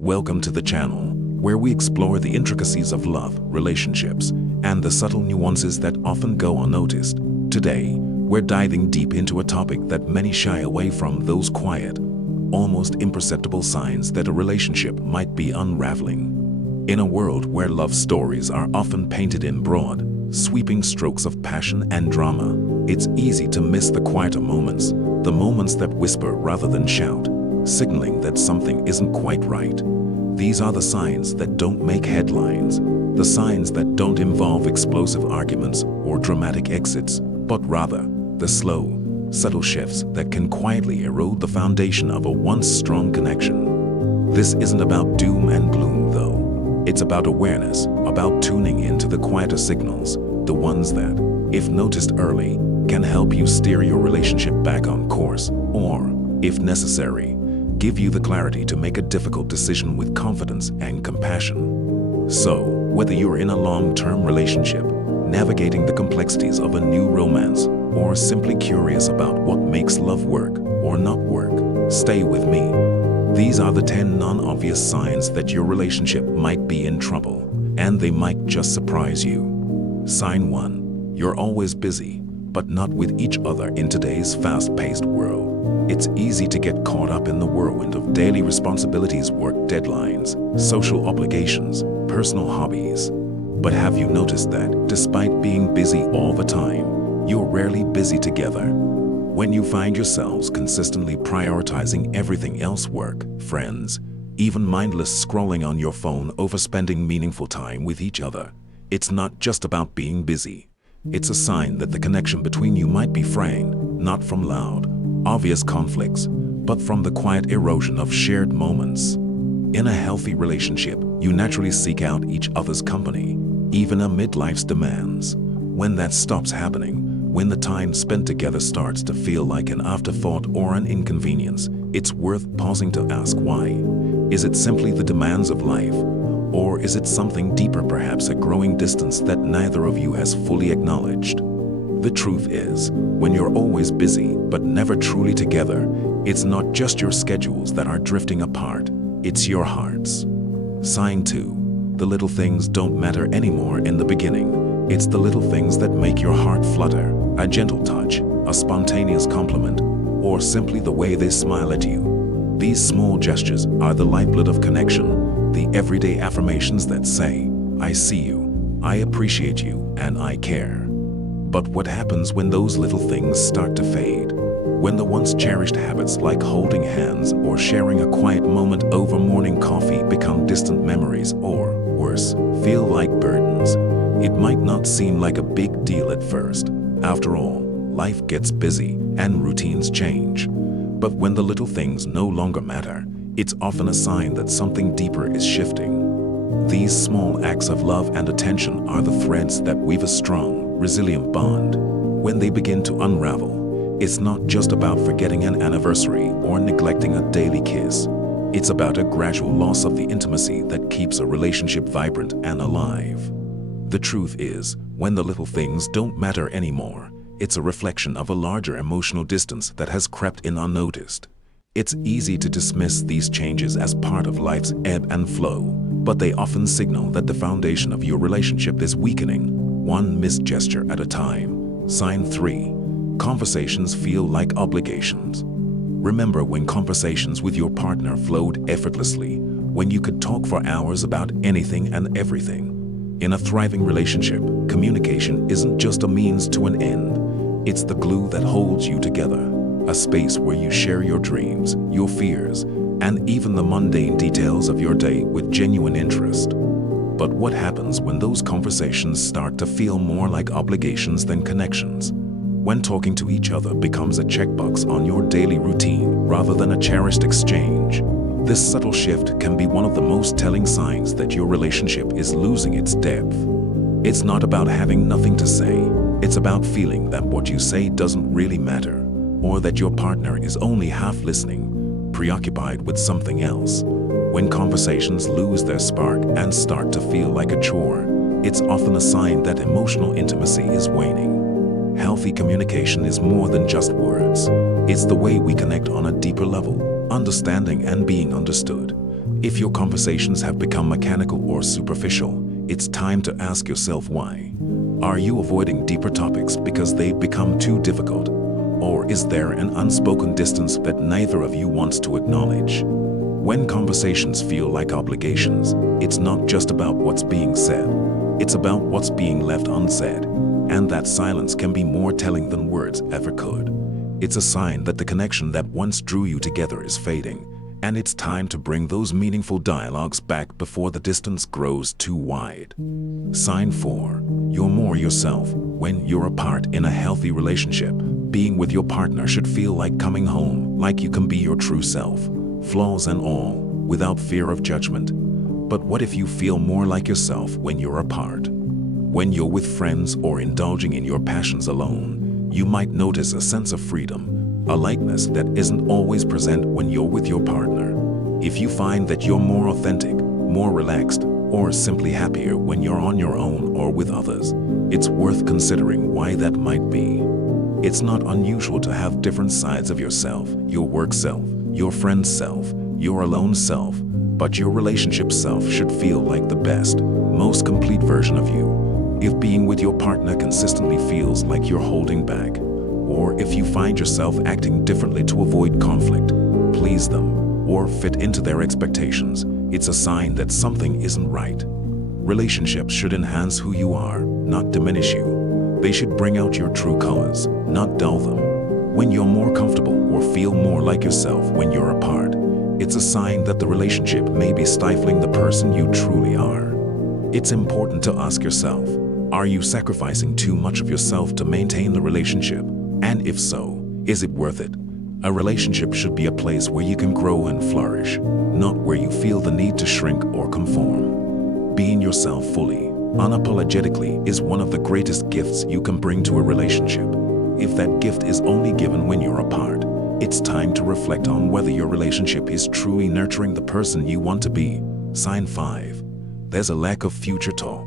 Welcome to the channel, where we explore the intricacies of love, relationships, and the subtle nuances that often go unnoticed. Today, we're diving deep into a topic that many shy away from: those quiet, almost imperceptible signs that a relationship might be unraveling. In a world where love stories are often painted in broad, sweeping strokes of passion and drama, it's easy to miss the quieter moments, the moments that whisper rather than shout, signaling that something isn't quite right. These are the signs that don't make headlines, the signs that don't involve explosive arguments or dramatic exits, but rather the slow, subtle shifts that can quietly erode the foundation of a once strong connection. This isn't about doom and gloom, though. It's about awareness, about tuning into the quieter signals, the ones that, if noticed early, can help you steer your relationship back on course, or, if necessary, give you the clarity to make a difficult decision with confidence and compassion. So, whether you're in a long-term relationship, navigating the complexities of a new romance, or simply curious about what makes love work or not work, stay with me. These are the 10 non-obvious signs that your relationship might be in trouble, and they might just surprise you. Sign 1. You're always busy, but not with each other. In today's fast-paced world, it's easy to get caught up in the whirlwind of daily responsibilities, work deadlines, social obligations, personal hobbies. But have you noticed that, despite being busy all the time, you're rarely busy together? When you find yourselves consistently prioritizing everything else, work, friends, even mindless scrolling on your phone over spending meaningful time with each other, it's not just about being busy. It's a sign that the connection between you might be fraying, not from loud, obvious conflicts, but from the quiet erosion of shared moments. In a healthy relationship, you naturally seek out each other's company, even amid life's demands. When that stops happening, when the time spent together starts to feel like an afterthought or an inconvenience, it's worth pausing to ask why. Is it simply the demands of life? Or is it something deeper, perhaps a growing distance that neither of you has fully acknowledged? The truth is, when you're always busy but never truly together, it's not just your schedules that are drifting apart, it's your hearts. Sign 2. The little things don't matter anymore. In the beginning, it's the little things that make your heart flutter: a gentle touch, a spontaneous compliment, or simply the way they smile at you. These small gestures are the lifeblood of connection, the everyday affirmations that say, "I see you, I appreciate you, and I care." But what happens when those little things start to fade? When the once cherished habits like holding hands or sharing a quiet moment over morning coffee become distant memories, or, worse, feel like burdens? It might not seem like a big deal at first. After all, life gets busy and routines change. But when the little things no longer matter, it's often a sign that something deeper is shifting. These small acts of love and attention are the threads that weave a strong, resilient bond. When they begin to unravel, it's not just about forgetting an anniversary or neglecting a daily kiss. It's about a gradual loss of the intimacy that keeps a relationship vibrant and alive. The truth is, when the little things don't matter anymore, it's a reflection of a larger emotional distance that has crept in unnoticed. It's easy to dismiss these changes as part of life's ebb and flow, but they often signal that the foundation of your relationship is weakening, one missed gesture at a time. Sign 3. Conversations feel like obligations. Remember when conversations with your partner flowed effortlessly, when you could talk for hours about anything and everything? In a thriving relationship, communication isn't just a means to an end. It's the glue that holds you together, a space where you share your dreams, your fears, and even the mundane details of your day with genuine interest. But what happens when those conversations start to feel more like obligations than connections? When talking to each other becomes a checkbox on your daily routine rather than a cherished exchange? This subtle shift can be one of the most telling signs that your relationship is losing its depth. It's not about having nothing to say. It's about feeling that what you say doesn't really matter, or that your partner is only half listening, preoccupied with something else. When conversations lose their spark and start to feel like a chore, it's often a sign that emotional intimacy is waning. Healthy communication is more than just words. It's the way we connect on a deeper level, understanding and being understood. If your conversations have become mechanical or superficial, it's time to ask yourself why. Are you avoiding deeper topics because they've become too difficult? Or is there an unspoken distance that neither of you wants to acknowledge? When conversations feel like obligations, it's not just about what's being said. It's about what's being left unsaid. And that silence can be more telling than words ever could. It's a sign that the connection that once drew you together is fading, and it's time to bring those meaningful dialogues back before the distance grows too wide. Sign 4. You're more yourself. When you're apart in a healthy relationship, being with your partner should feel like coming home, like you can be your true self, flaws and all, without fear of judgment. But what if you feel more like yourself when you're apart? When you're with friends or indulging in your passions alone, you might notice a sense of freedom, a lightness that isn't always present when you're with your partner. If you find that you're more authentic, more relaxed, or simply happier when you're on your own or with others, it's worth considering why that might be. It's not unusual to have different sides of yourself, your work self, your friend's self, your alone self, but your relationship self should feel like the best, most complete version of you. If being with your partner consistently feels like you're holding back, or if you find yourself acting differently to avoid conflict, please them, or fit into their expectations, it's a sign that something isn't right. Relationships should enhance who you are, not diminish you. They should bring out your true colors, not dull them. When you're more comfortable or feel more like yourself when you're apart, it's a sign that the relationship may be stifling the person you truly are. It's important to ask yourself, are you sacrificing too much of yourself to maintain the relationship? And if so, is it worth it? A relationship should be a place where you can grow and flourish, not where you feel the need to shrink or conform. Being yourself fully, unapologetically, is one of the greatest gifts you can bring to a relationship. If that gift is only given when you're apart, it's time to reflect on whether your relationship is truly nurturing the person you want to be. Sign 5. There's a lack of future talk.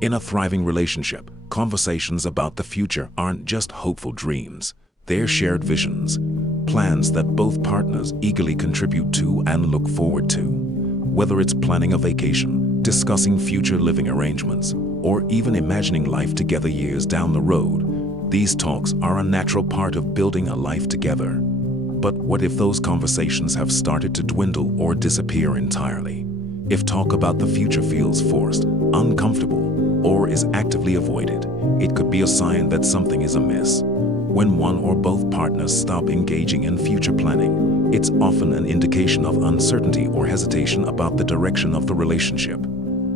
In a thriving relationship, conversations about the future aren't just hopeful dreams. They're shared visions, plans that both partners eagerly contribute to and look forward to. Whether it's planning a vacation, discussing future living arrangements, or even imagining life together years down the road, these talks are a natural part of building a life together. But what if those conversations have started to dwindle or disappear entirely? If talk about the future feels forced, uncomfortable, or is actively avoided, it could be a sign that something is amiss. When one or both partners stop engaging in future planning, it's often an indication of uncertainty or hesitation about the direction of the relationship.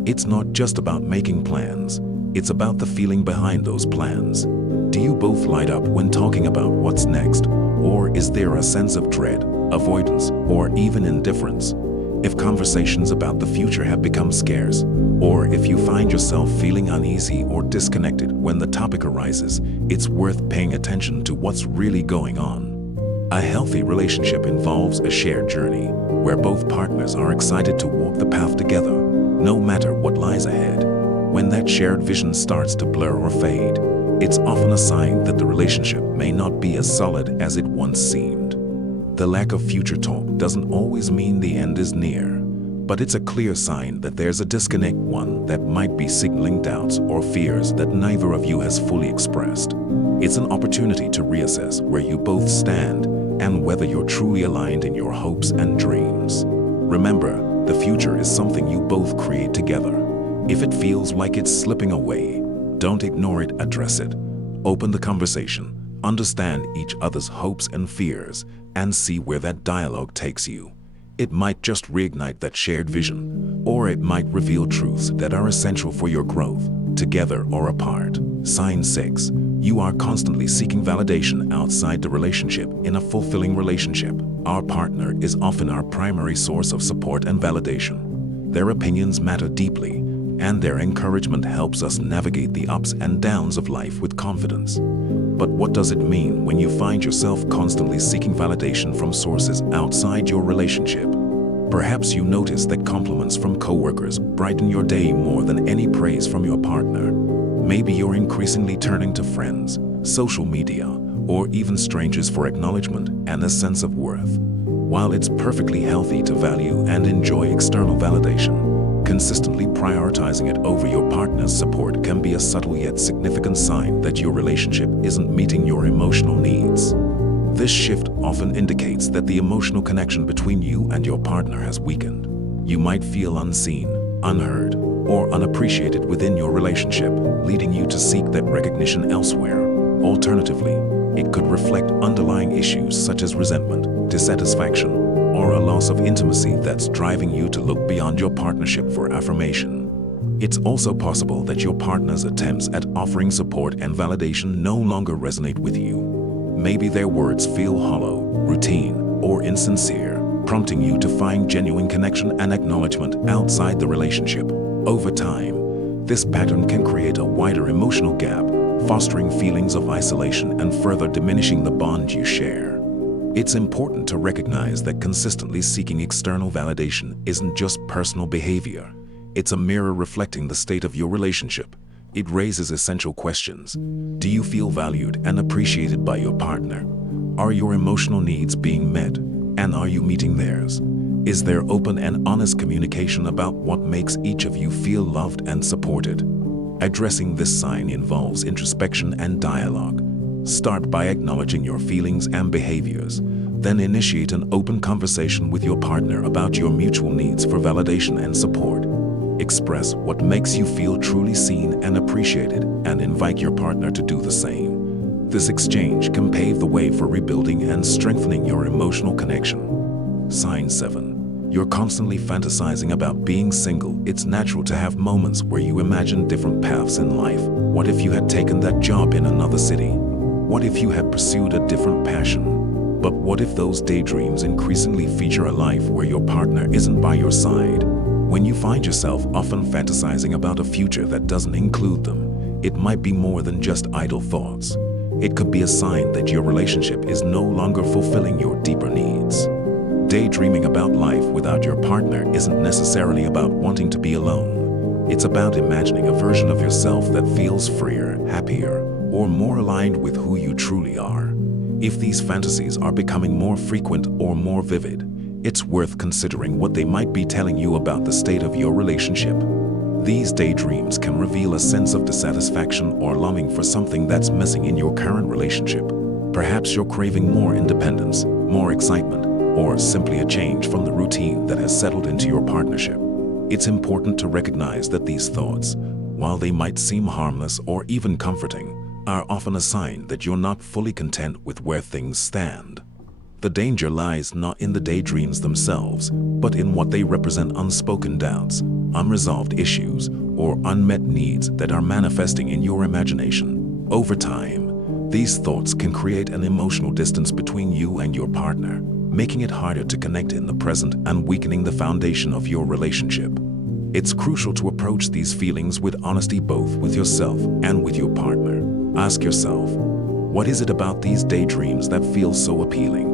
It's not just about making plans, it's about the feeling behind those plans. Do you both light up when talking about what's next? Or is there a sense of dread, avoidance, or even indifference? If conversations about the future have become scarce, or if you find yourself feeling uneasy or disconnected when the topic arises, it's worth paying attention to what's really going on. A healthy relationship involves a shared journey, where both partners are excited to walk the path together, no matter what lies ahead. When that shared vision starts to blur or fade, it's often a sign that the relationship may not be as solid as it once seemed. The lack of future talk doesn't always mean the end is near, but it's a clear sign that there's a disconnect, one that might be signaling doubts or fears that neither of you has fully expressed. It's an opportunity to reassess where you both stand and whether you're truly aligned in your hopes and dreams. Remember, the future is something you both create together. If it feels like it's slipping away, don't ignore it, address it. Open the conversation, understand each other's hopes and fears, and see where that dialogue takes you. It might just reignite that shared vision, or it might reveal truths that are essential for your growth, together or apart. Sign 6. You are constantly seeking validation outside the relationship. In a fulfilling relationship, our partner is often our primary source of support and validation. Their opinions matter deeply, and their encouragement helps us navigate the ups and downs of life with confidence. But what does it mean when you find yourself constantly seeking validation from sources outside your relationship? Perhaps you notice that compliments from coworkers brighten your day more than any praise from your partner. Maybe you're increasingly turning to friends, social media, or even strangers for acknowledgement and a sense of worth. While it's perfectly healthy to value and enjoy external validation, consistently prioritizing it over your partner's support can be a subtle yet significant sign that your relationship isn't meeting your emotional needs. This shift often indicates that the emotional connection between you and your partner has weakened. You might feel unseen, unheard, or unappreciated within your relationship, leading you to seek that recognition elsewhere. Alternatively, it could reflect underlying issues such as resentment, dissatisfaction, or a loss of intimacy that's driving you to look beyond your partnership for affirmation. It's also possible that your partner's attempts at offering support and validation no longer resonate with you. Maybe their words feel hollow, routine, or insincere, prompting you to find genuine connection and acknowledgement outside the relationship. Over time, this pattern can create a wider emotional gap, fostering feelings of isolation and further diminishing the bond you share. It's important to recognize that consistently seeking external validation isn't just personal behavior. It's a mirror reflecting the state of your relationship. It raises essential questions. Do you feel valued and appreciated by your partner? Are your emotional needs being met? And are you meeting theirs? Is there open and honest communication about what makes each of you feel loved and supported? Addressing this sign involves introspection and dialogue. Start by acknowledging your feelings and behaviors. Then initiate an open conversation with your partner about your mutual needs for validation and support. Express what makes you feel truly seen and appreciated, and invite your partner to do the same. This exchange can pave the way for rebuilding and strengthening your emotional connection. Sign 7. You're constantly fantasizing about being single. It's natural to have moments where you imagine different paths in life. What if you had taken that job in another city? What if you had pursued a different passion? But what if those daydreams increasingly feature a life where your partner isn't by your side? When you find yourself often fantasizing about a future that doesn't include them, it might be more than just idle thoughts. It could be a sign that your relationship is no longer fulfilling your deeper needs. Daydreaming about life without your partner isn't necessarily about wanting to be alone. It's about imagining a version of yourself that feels freer, happier, or more aligned with who you truly are. If these fantasies are becoming more frequent or more vivid, it's worth considering what they might be telling you about the state of your relationship. These daydreams can reveal a sense of dissatisfaction or longing for something that's missing in your current relationship. Perhaps you're craving more independence, more excitement, or simply a change from the routine that has settled into your partnership. It's important to recognize that these thoughts, while they might seem harmless or even comforting, are often a sign that you're not fully content with where things stand. The danger lies not in the daydreams themselves, but in what they represent: unspoken doubts, unresolved issues, or unmet needs that are manifesting in your imagination. Over time, these thoughts can create an emotional distance between you and your partner, making it harder to connect in the present and weakening the foundation of your relationship. It's crucial to approach these feelings with honesty, both with yourself and with your partner. Ask yourself, what is it about these daydreams that feels so appealing?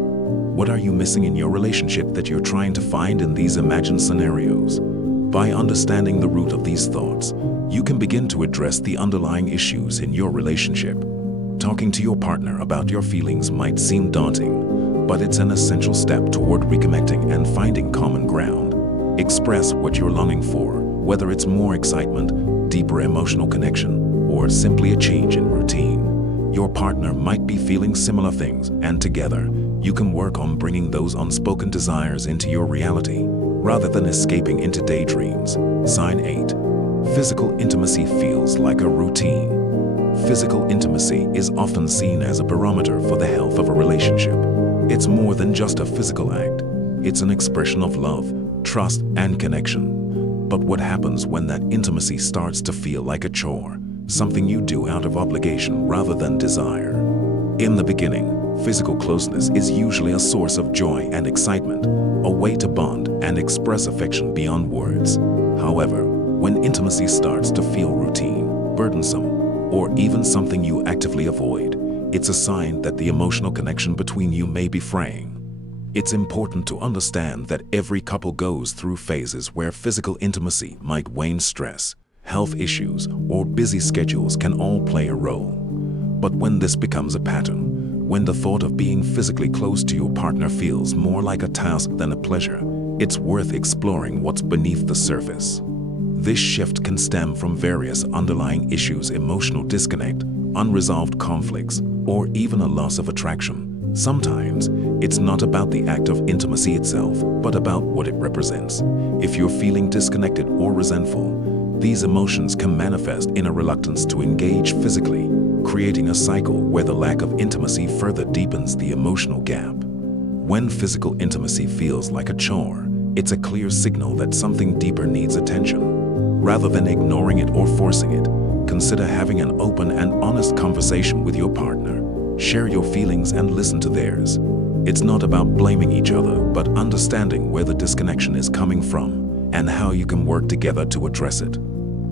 What are you missing in your relationship that you're trying to find in these imagined scenarios? By understanding the root of these thoughts, you can begin to address the underlying issues in your relationship. Talking to your partner about your feelings might seem daunting, but it's an essential step toward reconnecting and finding common ground. Express what you're longing for, whether it's more excitement, deeper emotional connection, or simply a change in routine. Your partner might be feeling similar things, and together, you can work on bringing those unspoken desires into your reality, rather than escaping into daydreams. Sign 8. Physical intimacy feels like a routine. Physical intimacy is often seen as a barometer for the health of a relationship. It's more than just a physical act. It's an expression of love, trust, and connection. But what happens when that intimacy starts to feel like a chore? Something you do out of obligation rather than desire. In the beginning, physical closeness is usually a source of joy and excitement, a way to bond and express affection beyond words. However, when intimacy starts to feel routine, burdensome, or even something you actively avoid, it's a sign that the emotional connection between you may be fraying. It's important to understand that every couple goes through phases where physical intimacy might wane. Stress, health issues, or busy schedules can all play a role. But when this becomes a pattern, When the thought of being physically close to your partner feels more like a task than a pleasure, it's worth exploring what's beneath the surface. This shift can stem from various underlying issues: emotional disconnect, unresolved conflicts, or even a loss of attraction. Sometimes, it's not about the act of intimacy itself, but about what it represents. If you're feeling disconnected or resentful, these emotions can manifest in a reluctance to engage physically, creating a cycle where the lack of intimacy further deepens the emotional gap. When physical intimacy feels like a chore, it's a clear signal that something deeper needs attention. Rather than ignoring it or forcing it, consider having an open and honest conversation with your partner. Share your feelings and listen to theirs. It's not about blaming each other, but understanding where the disconnection is coming from and how you can work together to address it.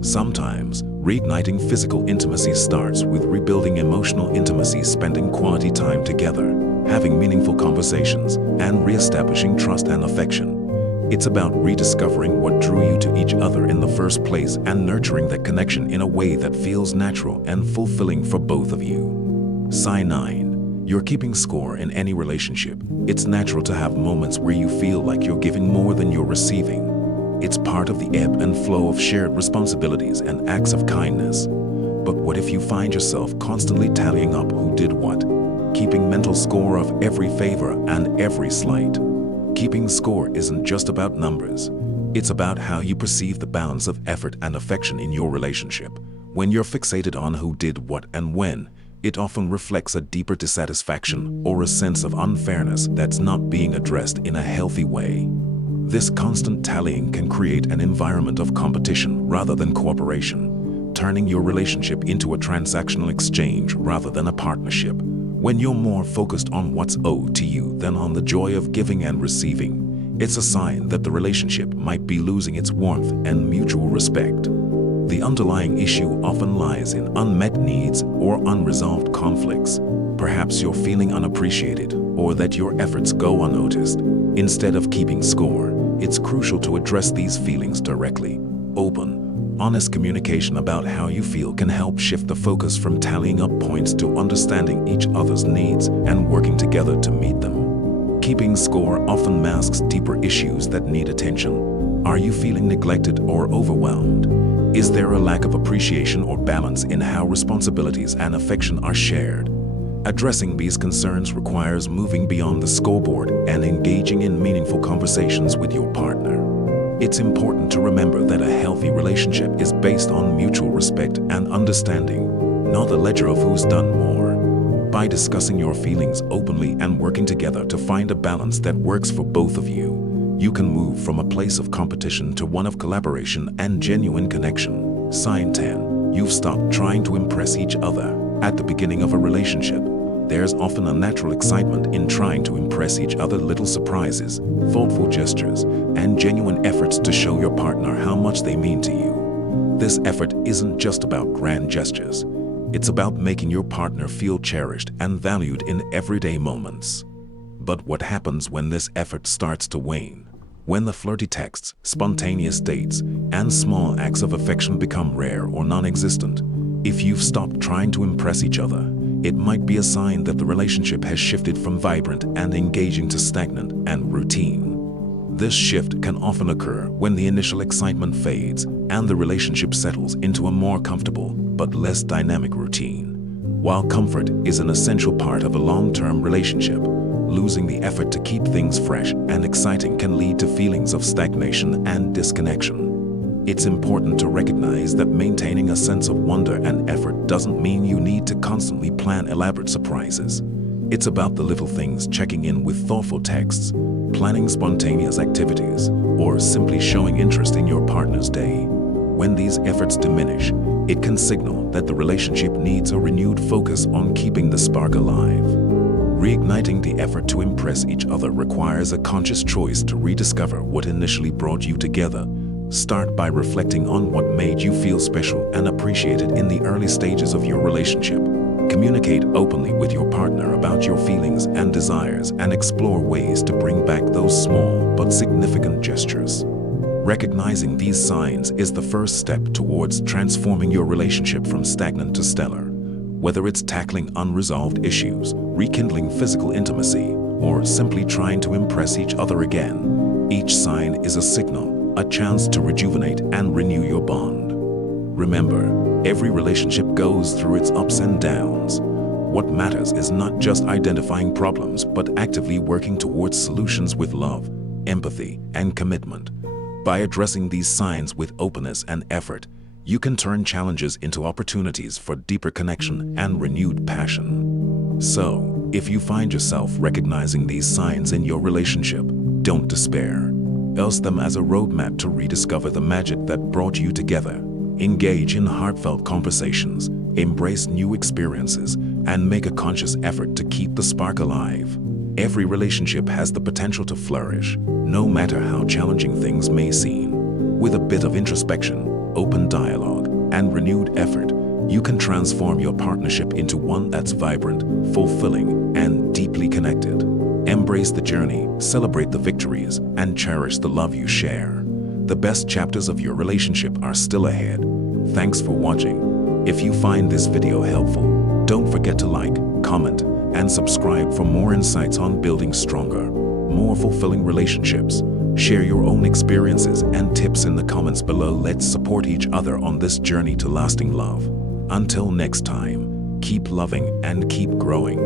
Sometimes, reigniting physical intimacy starts with rebuilding emotional intimacy, spending quality time together, having meaningful conversations, and reestablishing trust and affection. It's about rediscovering what drew you to each other in the first place and nurturing that connection in a way that feels natural and fulfilling for both of you. Sign 9. You're keeping score in any relationship. It's natural to have moments where you feel like you're giving more than you're receiving. It's part of the ebb and flow of shared responsibilities and acts of kindness. But what if you find yourself constantly tallying up who did what, keeping mental score of every favor and every slight? Keeping score isn't just about numbers. It's about how you perceive the balance of effort and affection in your relationship. When you're fixated on who did what and when, it often reflects a deeper dissatisfaction or a sense of unfairness that's not being addressed in a healthy way. This constant tallying can create an environment of competition rather than cooperation, turning your relationship into a transactional exchange rather than a partnership. When you're more focused on what's owed to you than on the joy of giving and receiving, it's a sign that the relationship might be losing its warmth and mutual respect. The underlying issue often lies in unmet needs or unresolved conflicts. Perhaps you're feeling unappreciated or that your efforts go unnoticed. Instead of keeping score, it's crucial to address these feelings directly. Open, honest communication about how you feel can help shift the focus from tallying up points to understanding each other's needs and working together to meet them. Keeping score often masks deeper issues that need attention. Are you feeling neglected or overwhelmed? Is there a lack of appreciation or balance in how responsibilities and affection are shared? Addressing these concerns requires moving beyond the scoreboard and engaging in meaningful conversations with your partner. It's important to remember that a healthy relationship is based on mutual respect and understanding, not a ledger of who's done more. By discussing your feelings openly and working together to find a balance that works for both of you, you can move from a place of competition to one of collaboration and genuine connection. Sign 10. You've stopped trying to impress each other. At the beginning of a relationship, there's often a natural excitement in trying to impress each other. Little surprises, thoughtful gestures, and genuine efforts to show your partner how much they mean to you. This effort isn't just about grand gestures. It's about making your partner feel cherished and valued in everyday moments. But what happens when this effort starts to wane? When the flirty texts, spontaneous dates, and small acts of affection become rare or non-existent? If you've stopped trying to impress each other, it might be a sign that the relationship has shifted from vibrant and engaging to stagnant and routine. This shift can often occur when the initial excitement fades and the relationship settles into a more comfortable but less dynamic routine. While comfort is an essential part of a long-term relationship, losing the effort to keep things fresh and exciting can lead to feelings of stagnation and disconnection. It's important to recognize that maintaining a sense of wonder and effort doesn't mean you need to constantly plan elaborate surprises. It's about the little things: checking in with thoughtful texts, planning spontaneous activities, or simply showing interest in your partner's day. When these efforts diminish, it can signal that the relationship needs a renewed focus on keeping the spark alive. Reigniting the effort to impress each other requires a conscious choice to rediscover what initially brought you together. Start by reflecting on what made you feel special and appreciated in the early stages of your relationship. Communicate openly with your partner about your feelings and desires and explore ways to bring back those small but significant gestures. Recognizing these signs is the first step towards transforming your relationship from stagnant to stellar. Whether it's tackling unresolved issues, rekindling physical intimacy, or simply trying to impress each other again, each sign is a signal, a chance to rejuvenate and renew your bond. Remember, every relationship goes through its ups and downs. What matters is not just identifying problems, but actively working towards solutions with love, empathy, and commitment. By addressing these signs with openness and effort, you can turn challenges into opportunities for deeper connection and renewed passion. So, if you find yourself recognizing these signs in your relationship, don't despair. Use them as a roadmap to rediscover the magic that brought you together. Engage in heartfelt conversations, embrace new experiences, and make a conscious effort to keep the spark alive. Every relationship has the potential to flourish, no matter how challenging things may seem. With a bit of introspection, open dialogue, and renewed effort, you can transform your partnership into one that's vibrant, fulfilling, and deeply connected. Embrace the journey, celebrate the victories, and cherish the love you share. The best chapters of your relationship are still ahead. Thanks for watching. If you find this video helpful, don't forget to like, comment, and subscribe for more insights on building stronger, more fulfilling relationships. Share your own experiences and tips in the comments below. Let's support each other on this journey to lasting love. Until next time, keep loving and keep growing.